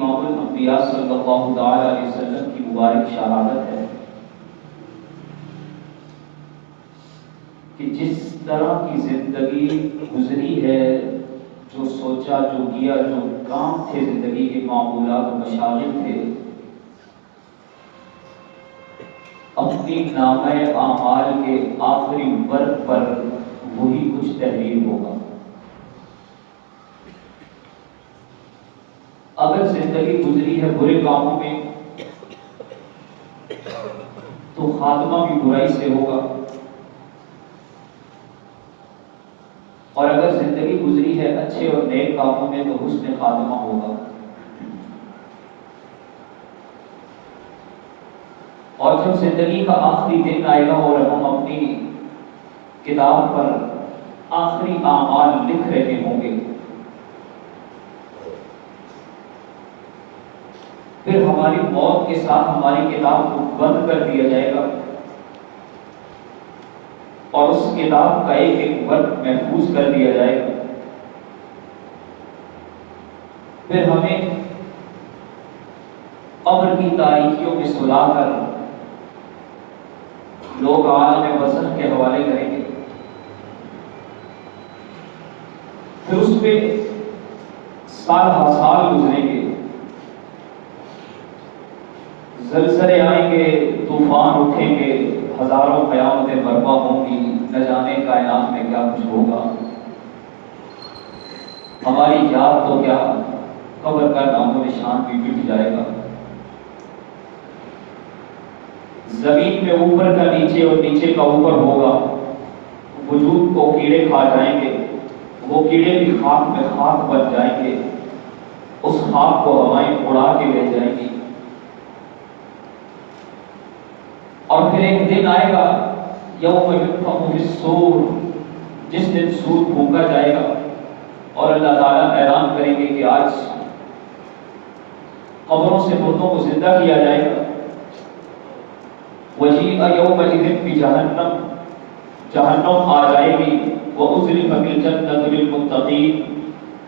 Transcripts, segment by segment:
امام الانبیاء صلی اللہ تعالی علیہ وسلم کی مبارک شہادت ہے کہ جس طرح کی زندگی گزری ہے، جو سوچا، جو کیا، جو کام تھے، زندگی کے معمولات و مشاغل تھے، اپنی نامہ اعمال کے آخری ورق پر وہی کچھ تحریر ہوگا۔ اگر زندگی گزری ہے برے کاموں میں تو خاتمہ بھی برائی سے ہوگا، اور اگر زندگی گزری ہے اچھے اور نیک کاموں میں تو حسن خاتمہ ہوگا۔ اور جب زندگی کا آخری دن آئے گا اور ہم اپنی کتاب پر آخری اعمال لکھ رہے ہوں گے، پھر ہماری موت کے ساتھ ہماری کتاب کو بند کر دیا جائے گا اور اس کتاب کا ایک ایک ورق محفوظ کر دیا جائے گا۔ پھر ہمیں قبر کی تاریکیوں میں سلا کر لوگ عالم برزخ کے حوالے کریں گے، پھر اس پہ سال ہر سال گزریں گے، زلزلے آئیں گے، طوفان اٹھیں گے، ہزاروں قیامتیں برپا ہوں گی، نہ جانے کائنات میں کیا کچھ ہوگا۔ ہماری یاد تو کیا، قبر کا نام و نشان بھی مٹ جائے گا۔ زمین میں اوپر کا نیچے اور نیچے کا اوپر ہوگا، وجود کو کیڑے کھا جائیں گے، وہ کیڑے بھی خاک میں خاک بن جائیں گے، اس خاک کو ہوائیں اڑا کے لے جائیں گی۔ اور پھر ایک دن آئے گا یوم ینفخ فی الصور، جس دن سور پھونکا جائے گا اور اللہ تعالیٰ اعلان کریں گے کہ آج قبروں سے مردوں کو زندہ کیا جائے گا۔ وجیء یومئذ بجہنم، جہنم آ جائے گی، وَأُزْلِفَتِ الْجَنَّةُ لِلْمُتَّقِينَ،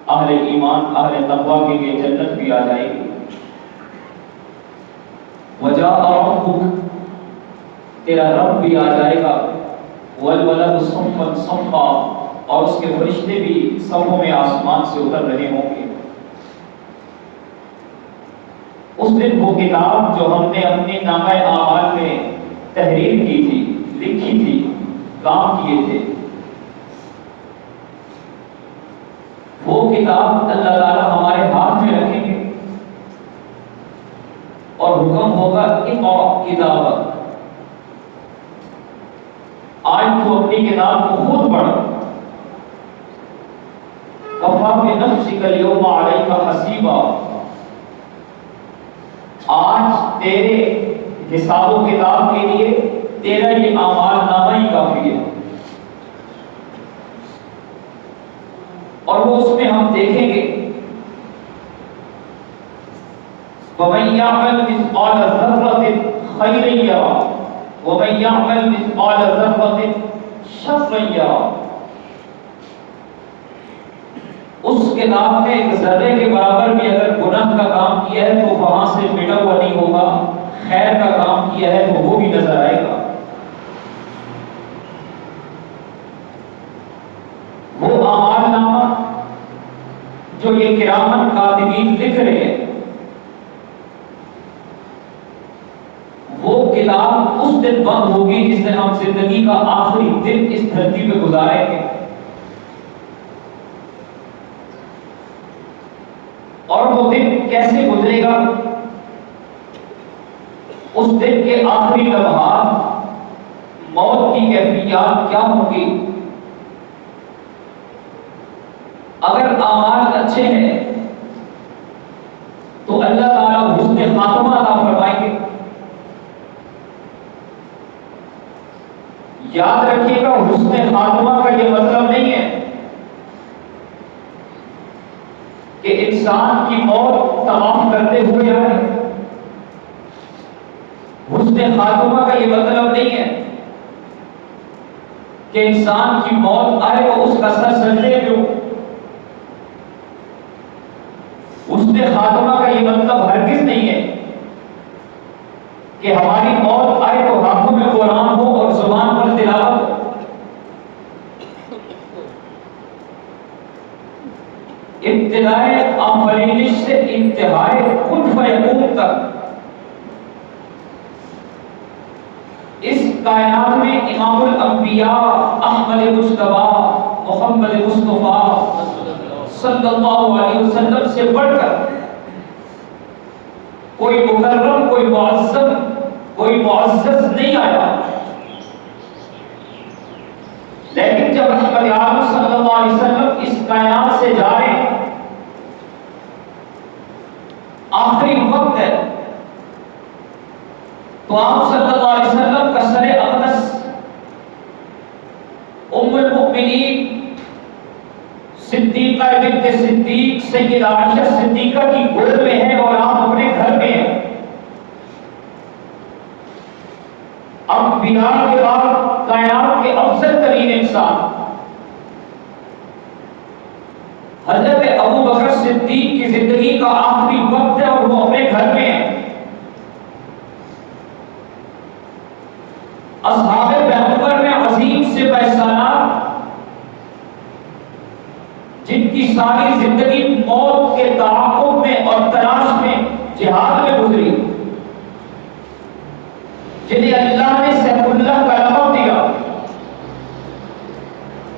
اہل ایمان اہل تقویٰ کے لیے جنت بھی آ جائے گی۔ وَجَاءَ رَبُّكَ، تیرا رب بھی آ جائے گا، وَالْمَلَكُ صَفًّا صَفًّا، اور اس کے فرشتے بھی صفوں میں آسمان سے اتر رہے ہوں گے۔ اس دن وہ کتاب جو ہم نے اپنے نامہ اعمال میں تحریر کی تھی، لکھی تھی، کام کیے تھے، وہ کتاب اللہ تعالیٰ ہمارے ہاتھ میں رکھیں گے اور حکم ہوگا اقرأ کتابک، آج تو اپنی کتاب کو خود پڑھ، کفیٰ بنفسک اليوم علیک حسیبا، آج تیرے حساب و کتاب کے لیے تیرا یہ اعمال نامہ ہی کافی ہے۔ اور وہ اس میں ہم دیکھیں گے وَمَن يَعْمَلْ مِثْقَالَ ذَرَّةٍ خَيْرًا يَرَهُ وَمَن يَعْمَلْ مِثْقَالَ ذَرَّةٍ شَرًّا يَرَهُ۔ اس کتاب میں ایک ذرے کے برابر بھی اگر گناہ کا کام کیا ہے تو وہاں سے مٹا ہوا نہیں ہوگا، خیر کا کام کیا ہے تو وہ بھی نظر آئے گا۔ وہ اعمال نامہ جو یہ کرامن کاتبین لکھ رہے ہیں، وہ کتاب اس دن بند ہوگی جس دن ہم زندگی کا آخری دن اس دھرتی پہ گزاریں گے، اور وہ دن کیسے گزرے گا، اس دن کے آخری لمحات، موت کی کیفیات کیا ہوں گی۔ اگر اعمال اچھے ہیں تو اللہ تعالیٰ حسن خاتمہ عطا فرمائیں گے۔ یاد رکھیے گا، حسن خاتمہ کا یہ مطلب نہیں ہے کہ انسان کی موت تمام کرتے ہوئے آئے۔ حسن خاتمہ کا یہ مطلب نہیں ہے کہ انسان کی موت آئے تو اس کا سر سجدے میں ہو۔ حسن خاتمہ کا یہ مطلب کہ ہماری موت آئے تو ہاتھوں میں قرآن ہو اور زبان پر تلاوت ہو. ابتدائے آفرینش سے انتہائے کن فیکون تک اس کائنات میں امام الانبیاء احمد مجتبی محمد مصطفیٰ صلی اللہ علیہ وسلم سے بڑھ کر کوئی مکرم، کوئی معظم، کوئی معزز نہیں آیا. لیکن جب رحمت عالم صلی اللہ علیہ وسلم اس کائنات سے جا رہے ہیں، آخری وقت ہے، تو آپ صلی اللہ علیہ وسلم کا سر اقدس ام المؤمنین صدیقہ بنت صدیق سیدہ عائشہ صدیقہ کی گود میں ہے اور آپ اپنے گھر میں ہیں. انبیاء کے بعد کائنات کے افضل ترین انسان حضرت ابو بکر صدیق کی زندگی کا آخری وقت ہے اور وہ اپنے گھر میں ہیں. اصحاب پیغمبر میں عظیم سے بحثانات جن کی ساری زندگی موت کے تعاقب میں اور تلاش میں جہاد میں گزری، جنہیں اللہ نے سیف اللہ کا لقب دیا.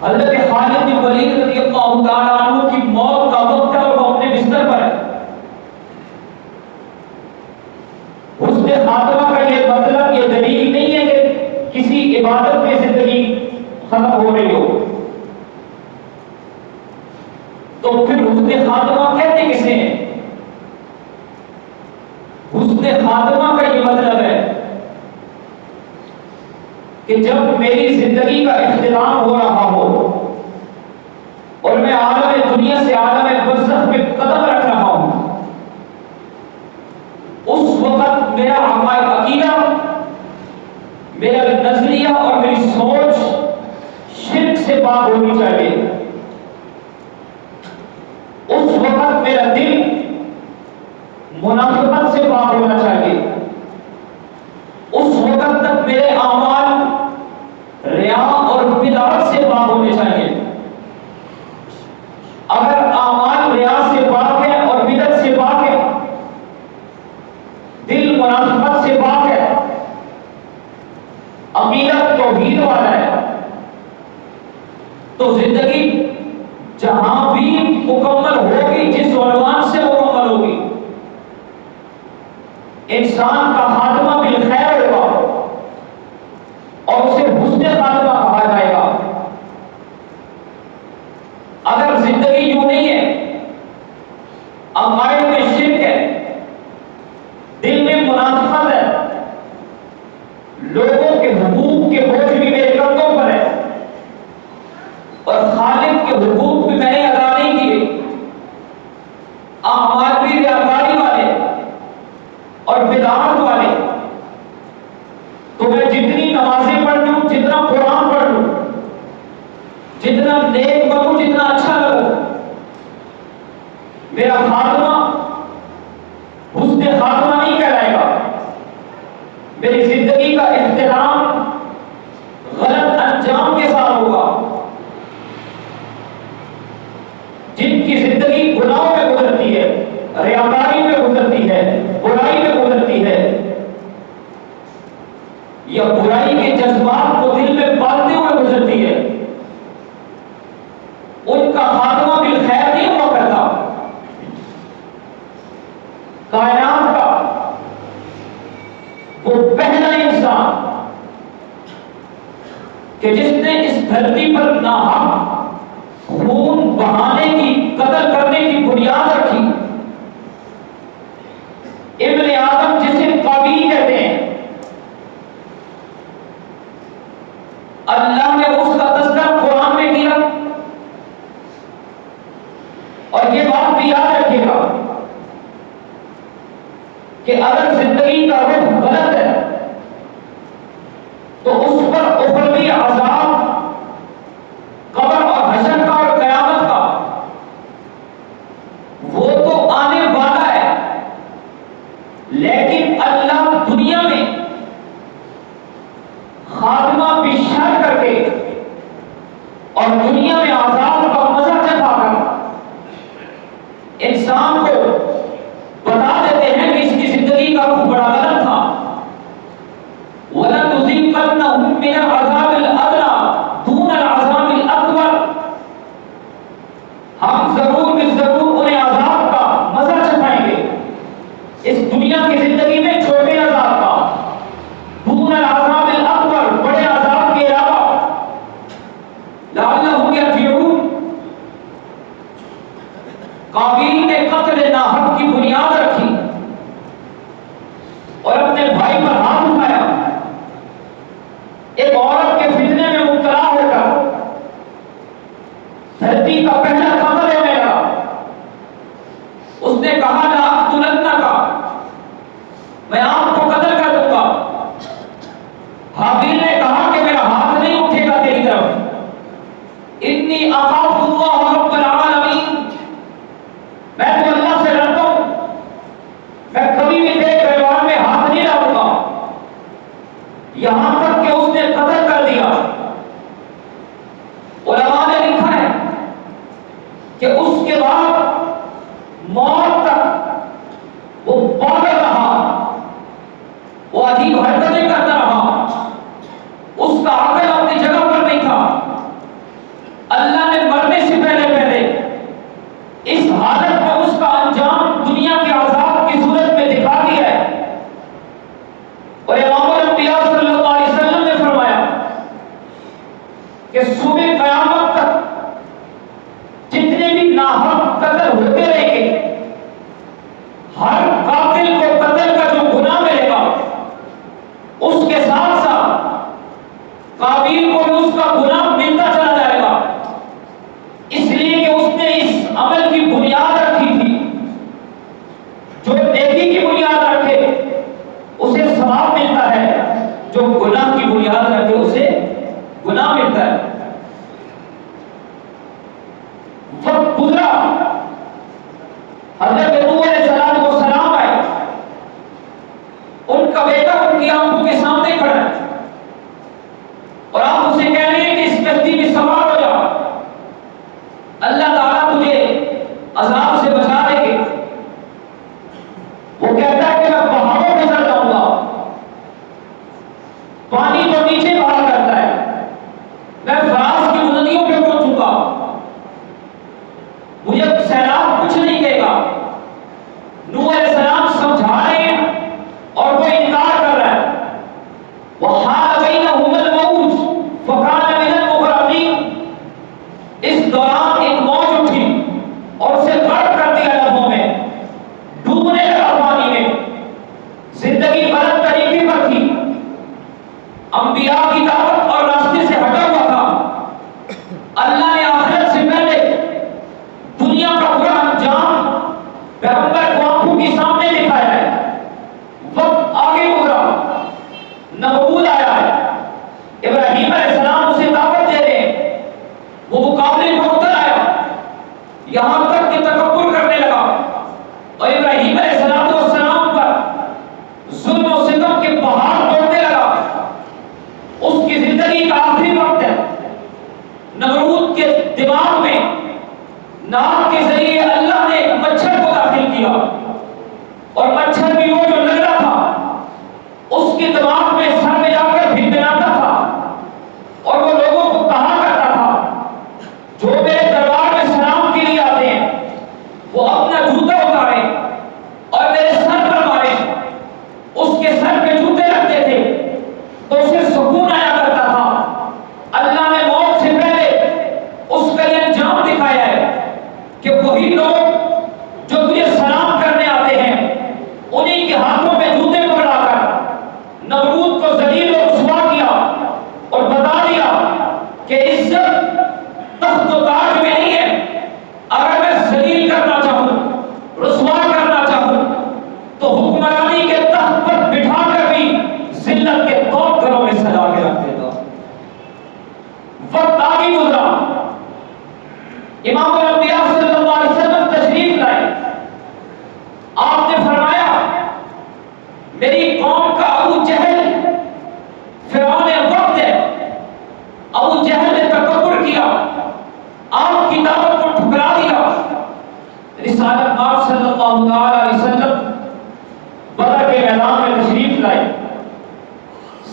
حضرت خالد بن ولید رضی اللہ تعالیٰ عنہ کی موت کا وقت ہے اور وہ اپنے بستر پر ہے. حسن خاتمہ کا یہ مطلب، یہ دلیل نہیں ہے کہ کسی عبادت میں زندگی ختم ہو رہی ہو. تو پھر حسن خاتمہ کہتے کسے ہیں؟ حسن خاتمہ کا یہ مطلب ہے کہ جب میری زندگی کا اختتام ہو رہا ہو اور میں عالم دنیا سے عالم برزخ میں قدم رکھ رہا ہوں، اس وقت میرا عقیدہ، میرا نظریہ اور میری سوچ شرک سے پاک ہونی چاہیے. اس وقت میرا دل منافقت سے پاک ہونا چاہیے. اس وقت تک میرے اعمال ریا اور بدعت سے پاک ہونے چاہیے. اگر اعمال ریا سے پاک ہے اور بدعت سے پاک ہے، دل منافقت سے پاک ہے، عقیدہ توحید والا ہے، تو زندگی جہاں بھی مکمل ہوگی، جس عنوان سے مکمل ہوگی، انسان کا خاتمہ بالخیر ہوگا اور اسے حسن خاتمہ کہا جائے گا. اگر زندگی یوں نہیں ہے، عقائد میں شرک ہے، دل میں منافقت ہے، لوگوں کے حقوق کے بوجھ بھی میرے کندھوں پر ہے اور خالق کے حقوق بھی میں نے ادا نہیں کیے، اعمال بھی ریاکاری والے اور بدعات والے، تو میں جتنی نمازیں پڑھ لوں، جتنا قرآن پڑھ لوں، جتنا نیک بنوں، جتنا اچھا لگوں، میرا خاتمہ حسن خاتمہ نہیں کہلائے گا. میری زندگی کا اختتام غلط انجام کے ساتھ ہوگا. جن کی زندگی گناہوں میں گزرتی ہے، ریاکاری میں گزرتی ہے، برائی میں گزرتی ہے، یا برائی کے جذبات کو دل میں پالتے ہوئے گزرتی ہے، ان کا خاتمہ بالخیر نہیں ہوا کرتا. کائنات کا وہ پہلا انسان کہ جس نے اس دھرتی پر ناحق خون بہانے کی، قتل کرنے کی بنیاد رکھی، ابن آدم جسے قابیل کہتے ہیں، اللہ نے اس کا تذکرہ قرآن میں کیا. اور یہ بات بھی یاد رکھے گا کہ اگر زندگی کا رخ غلط ہے تو اس پر اخروی عذاب، قبر اور حشر کا اور قیامت کا، وہ تو آنے والا ہے، لیکن اللہ دنیا دنیا میں خاتمہ بشر کر کے اور دنیا میں عذاب کا مزہ چکھا کر انسان کو بتا دیتے ہیں کہ اس کی زندگی کا رخ بڑا غلط تھا. وَلَنُذِيقَنَّهُم مِّنَ الْعَذَابِ الْأَدْنَىٰ دُونَ الْعَذَابِ الْأَكْبَرِ. ہم ضرور بالضرور انہیں عذاب کا مزہ چکھائیں گے اس دنیا کی زندگی میں چھوٹے عذاب کا، دون العذاب الاکبر بڑے عذاب کے علاوہ. لعلہم یرجعون. قابیل نے قتل ناحق کی بنیاد رکھی اور اپنے بھائی پر ہاتھ اٹھایا. ایک عورت کے فتنے میں مبتلا ہو کر دھرتی کا پہلا قتل ہونے لگا. اس نے کہا لأقتلنک، میں آپ کو قتل کر دوں گا. حابیل نے کہا کہ میرا ہاتھ نہیں اٹھے گا تیری طرف. انی اخاف اللہ رب العالمین، میں تو اللہ سے ڈرتا ہوں، میں کبھی بھی تیرے گریبان میں ہاتھ نہیں ڈالوں گا. یہاں تک کہ اس نے قتل کر دیا. علماء نے لکھا ہے کہ اس کے بعد موت تک وہ پاگل رہا، وہ عجیب حرکتیں کرتا رہا، اس کا عقل اپنی جگہ پر نہیں تھا. اللہ نے مرنے سے پہلے اس حالت میں اس کا انجام دنیا کے عذاب کی صورت میں دکھا دیا ہے. اور امام الانبیاء صلی اللہ علیہ وسلم نے فرمایا کہ صبح قیامت تک جتنے بھی ناحق قتل ہوتے رہیں گے، ہر قاتل کو قتل کا جو گناہ ملے گا اس کے ساتھ ساتھ قابیل کو بھی اس کا گناہ ملتا چلا جائے گا. اس لیے کہ اس نے اس عمل کی بنیاد رکھی تھی. جو نیکی کی بنیاد رکھے اسے ثواب ملتا ہے، جو گناہ کی بنیاد رکھے اسے گناہ ملتا ہے. وقت گزرا، حضرت نوح علیہ السلام آئے. ان کا بیٹا ان کی آنکھوں کے سامنے کھڑا ہے اور آپ اسے کہہ رہے ہیں کہ اس کشتی میں سوار ہو جاؤ، اللہ تعالیٰ تجھے عذاب سے بچا دے گے. وہ کہتا ہے کہ میں پہاڑوں میں چڑھ جاؤں گا، پانی تو نیچے بہا کرتا ہے، میں فراز کی ندیوں پہ پہنچوں گا، مجھے سیلاب کچھ نہیں کہے گا. نوح علیہ السلام سمجھا رہے ہیں اور وہ انکار کر رہا ہے. وَحَالَ بَيْنَهُمَا الْمَوْجُ فَكَانَ مِنَ الْمُغْرَقِينَ. اس دوران ایک موج اٹھی اور اسے غرق کر دیا لبوں میں، ڈوبنے لگا پانی میں. زندگی غلط طریقے پر تھی، انبیاء کی دعوت اور راستے سے ہٹا ہوا تھا. اللہ نے آخرت سے پہلے دنیا کا برا انجام پیغمبر کو آنکھوں کے سامنے دکھایا ہے. وقت آگے گزرا، نمرود آیا ہے، ابراہیم علیہ السلام اسے دعوت دے رہے ہیں. وہ مقابلے میں اتر آیا، یہاں تک کہ تکبر کرنے لگا اور ابراہیم علیہ السلام پر ظلم و ستم کے پہاڑ توڑنے لگا. اس کی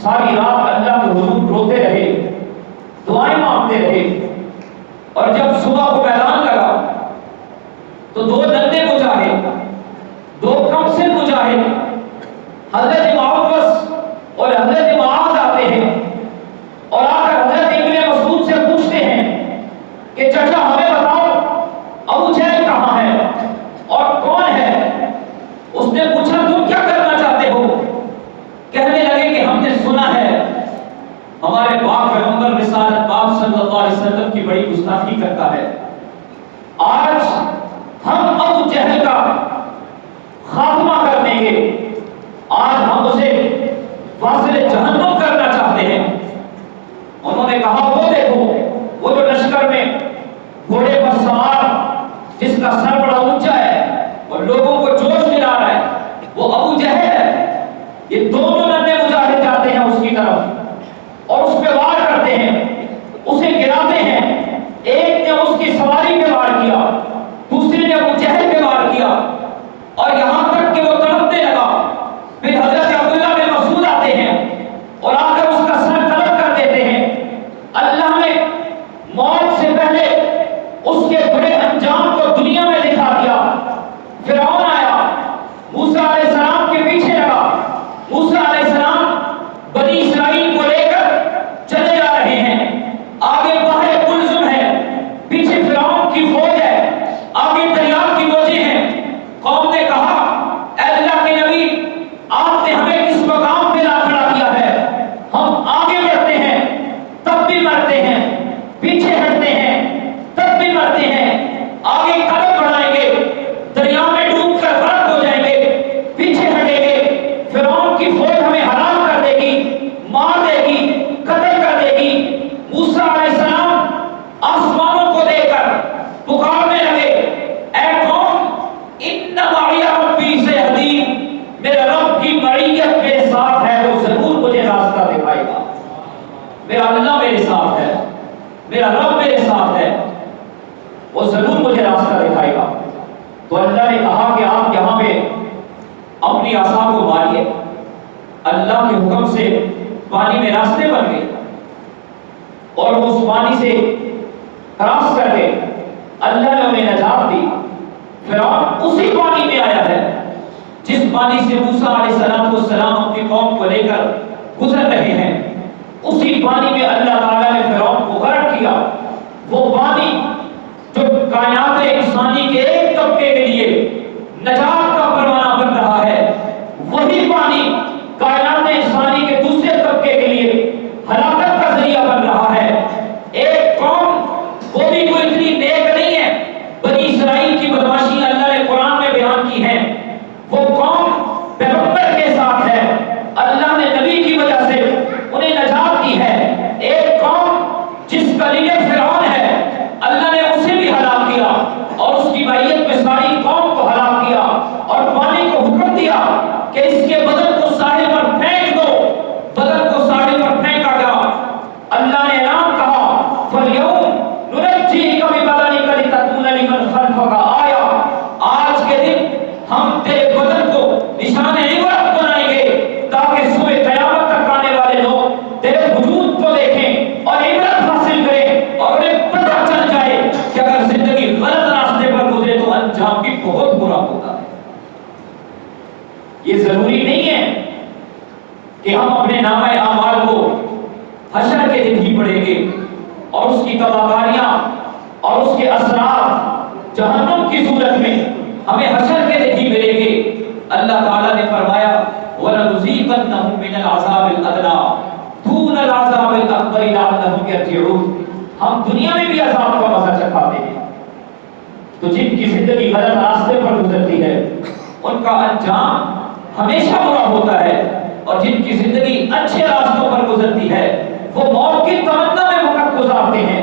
ساری رات اللہ کے حضور روتے رہے، دعائیں مانگتے رہے، اور جب صبح کو میدان لگا تو دو ننھے مجاہد، دو کمسن مجاہد حضرت معوذ اور حضرت معاذ آتے ہیں اور آ کر حضرت ابن مسعود سے پوچھتے ہیں کہ چچا ہمیں بتاؤ ابو جہل کہاں ہے اور کون ہے؟ اس نے پوچھا تم کیا کرنا چاہتے ہو؟ کہنے لگے کہ ہم نے سنا ہے ہمارے پاک پیغمبر رسالت پاک صلی اللہ علیہ وسلم کی بڑی گستاخی کرتا ہے، آج ہم ابو جہل کا خاتمہ کر دیں گے، آج ہم اسے واصل جہنم کرنا چاہتے ہیں۔ انہوں نے کہا وہ دیکھو وہ جو لشکر میں گھوڑے پر سوار جس کا سر بڑا اونچا ہے اور لوگوں کو جوش دلا رہا ہے وہ ابو جہل ہے۔ یہ دونوں ننھے مجاہد جاتے ہیں اس کی طرف اور اس پہ وار کرتے ہیں، اسے گراتے ہیں۔ ایک نے اس کی سواری پہ وار کیا، دوسرے نے ابو جہل پہ وار کیا، اور یہاں تک کہ وہ تڑپنے لگا۔ پھر حضرت عبداللہ بن مسعود آتے ہیں اور آ کر اس کا سر طلب کر دیتے ہیں۔ اللہ نے موت سے پہلے اس کے بڑے انجام کو دنیا میں دکھا دیا۔ فرعون آیا، موسیٰ علیہ السلام کے پیچھے لگا، موسیٰ علیہ السلام بنی اسرائیل کو لے کر چلے جا رہے ہیں، آگے بحر کلثم ہے، پیچھے فرعون کی فوج ہے، آگے دریا کی موجیں ہیں۔ قوم نے کہا اے اللہ کے نبی آپ نے ہمیں کس مقام پہ لا کھڑا کیا ہے؟ ہم آگے بڑھتے ہیں تب بھی مرتے ہیں، پیچھے ہٹتے ہیں تب بھی مرتے ہیں، آگے قدم بڑھائیں گے دریا میں ڈوب کر غرق ہو جائیں گے، پیچھے ہٹیں گے فرعون کی فوج ہمیں ہلاک کر دے گی، مار دے گی، قتل کر دے گی۔ موسیٰ علیہ السلام آسمانوں کو دیکھ کر پکارنے لگے اے قوم ان معی ربی سیہدین، میرے رب کی معیت میرے ساتھ ہے، وہ ضرور مجھے راستہ دکھائے گا۔ میرا اللہ میرے ساتھ ہے، میرا رب میرے ساتھ ہے، وہ ضرور مجھے راستہ دکھائے گا۔ تو اللہ نے کہا کہ آپ یہاں پہ اپنی عصا کو ماریے۔ اللہ کے حکم سے پانی میں راستے بن گئے اور وہ اس پانی سے کراس کر گئے، اللہ نے انہیں نجات دی۔ فرعون اسی پانی میں آیا ہے جس پانی سے موسیٰ علیہ السلام اپنی قوم کو لے کر گزر رہے ہیں، اسی پانی میں اللہ تعالیٰ نے فرعون کو غرق کیا۔ وہ پانی جو کائنات انسانی کے ایک طبقے کے لیے نجات کا پروانہ بن رہا ہے، وہی پانی کائنات انسانی کے دوسرے طبقے کے لیے ہلاکت کا ذریعہ بن رہا ہے۔ ایک قوم وہ بھی کوئی اتنی نیک نہیں ہے، بنی اسرائیل کی بدماشی اللہ نے قرآن میں بیان کی ہے، وہ قوم پیغمبر کے ساتھ ہے، اللہ نے نبی کی وجہ سے انہیں نجات دی ہے۔ ایک قوم جس کا لیڈر فرعون ہے، اللہ نے اسے بھی ہلاک کیا اور اس کی معیت میں ساری قوم کو ہلاک کیا، اور پانی کو حکم دیا کہ اس کے بدن کو ساحل پر پھینک دو، بدن کو ساحل پر پھینکا گیا۔ اللہ نے اعلان کہا فَالْيَوْمَ نُنَجِّيكَ بِبَدَنِكَ لِتَكُونَ لِمَنْ خَلْفَكَ آیَةً، آج کے دن ہم تیرے بدن کو نشان عبرت بنائیں گے تاکہ صبح قیامت تک آنے والے لوگ تیرے وجود کو دیکھیں اور عبرت حاصل کریں اور انہیں پتہ چل جائے کہ اگر زندگی غلط راستے پر گزرے تو انجام بھی بہت برا ہوتا ہے۔ یہ ضروری نہیں ہے کہ ہم اپنے نامہ اعمال کو حشر کے دن ہی پڑھیں گے اور اس کی تباہکاریاں اور اس کے اثرات جہنم کی صورت میں ہمیں حشر کے دن ہی ملیں گے۔ اللہ تعالیٰ نے فرمایا وَلَنُذِيقَنَّهُم مِّنَ الْعَذَابِ الْأَدْنَىٰ دُونَ الْعَذَابِ الْأَكْبَرِ لَعَلَّهُمْ يَرْجِعُونَ، ہم دنیا میں بھی عذاب کا مزہ چکھاتے ہیں۔ تو جن کی زندگی غلط راستے پر گزرتی ہے ان کا انجام ہمیشہ برا ہوتا ہے، اور جن کی زندگی اچھے راستوں پر گزرتی ہے وہ موت کی تمنا میں وقت گزارتے ہیں۔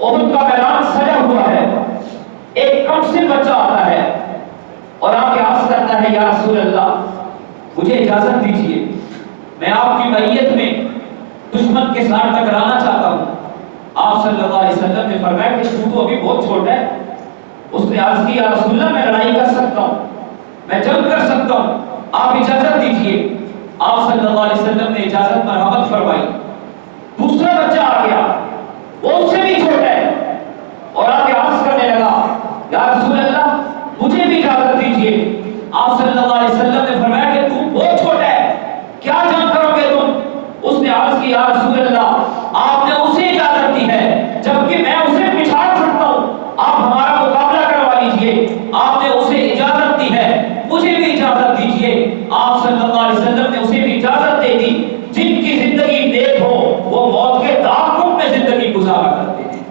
احد کا میدان سجا ہوا ہے، ایک کم سے بچہ آتا ہے اور آ کے عرض کرتا ہے یا رسول اللہ مجھے اجازت دیجیے، میں آپ کی معیت میں دشمن کے ساتھ ٹکرانا چاہتا ہوں۔ آپ صلی اللہ علیہ وسلم نے فرمایا کہ تو ابھی بہت چھوٹا ہے۔ اس نے عرض کی یا رسول اللہ میں لڑائی کر سکتا ہوں، میں جنگ کر سکتا ہوں، آپ اجازت دیجیے۔ آپ صلی اللہ علیہ وسلم نے اجازت مرحمت فرمائی. دوسرا بچہ آ گیا، وہ اس سے بھی چھوٹا ہے، اور آ کے عرض کرنے لگا یا رسول اللہ مجھے بھی اجازت دیجیے. آپ صلی اللہ علیہ وسلم نے فرمایا کہ تو بہت چھوٹا ہے، کیا جنگ کرو گے تم؟ اس نے عرض کی یا رسول اللہ آپ نے اسے اجازت دی ہے جبکہ میں اسے پچھاڑ سکتا ہوں، آپ ہمارا مقابلہ کروا لیجیے. آپ نے اسے اجازت دی ہے، مجھے بھی اجازت دیجیے. آپ صلی اللہ علیہ وسلم نے اسے بھی اجازت دے دی. جن کی زندگی نیک ہو وہ موت کے تعاقب میں زندگی گزارا کرتے ہیں.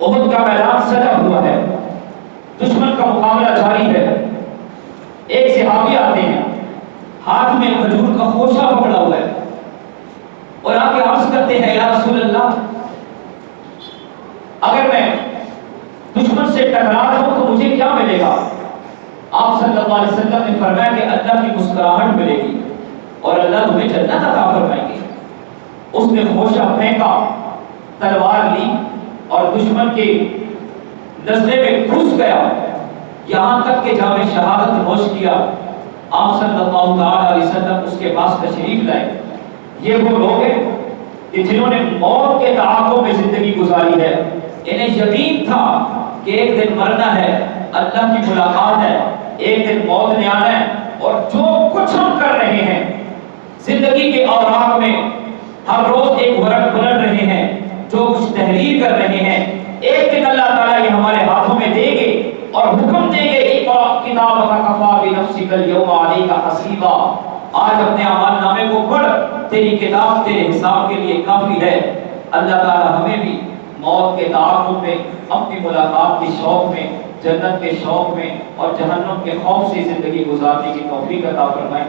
احد کا میدان سجا ہوا ہے، دشمن کا مقابلہ جاری ہے. ایک صحابی آتے ہیں، ہاتھ میں کھجور کا خوشہ پکڑا ہوا ہے، اور آ کے عرض کرتے ہیں یا رسول اللہ اگر میں دشمن سے ٹکرا جاؤں تو مجھے کیا ملے گا؟ آپ صلی اللہ علیہ وسلم نے فرمایا کہ اللہ کی مسکراہٹ ملے گی اور اللہ تمہیں جنت عطا فرمائیں گے. اس نے خوشہ پھینکا، تلوار لی اور دشمن کے نزلے میں گھس گیا، یہاں تک کہ جام شہادت نوش کیا. آپ صلی اللہ تعالی علیہ وسلم اس کے پاس تشریف لائے. یہ وہ لوگ ہیں کہ جنہوں نے موت کے تعاقب میں زندگی گزاری ہے. انہیں یقین تھا کہ ایک دن مرنا ہے، اللہ کی ملاقات ہے، ایک دن موت نے آنا ہے. اور جو کچھ ہم کر رہے ہیں زندگی کے اوراق میں، ہر روز ایک ورق بلند رہے ہیں، جو کچھ تحریر کر رہے ہیں، ایک دن اللہ تعالیٰ یہ ہمارے ہاتھوں میں دے گے اور حکم دے گے اقرأ کتابک کفیٰ بنفسک اليوم علیک حسیبا. آج اپنے اعمال نامے کو پڑھ، تیری کتاب تیرے حساب کے لیے کافی ہے. اللہ تعالیٰ ہمیں بھی موت کے تعاقب میں، اپنی ملاقات کے شوق میں، جنت کے شوق میں اور جہنم کے خوف سے زندگی گزارنے کی توفیق عطا فرمائے.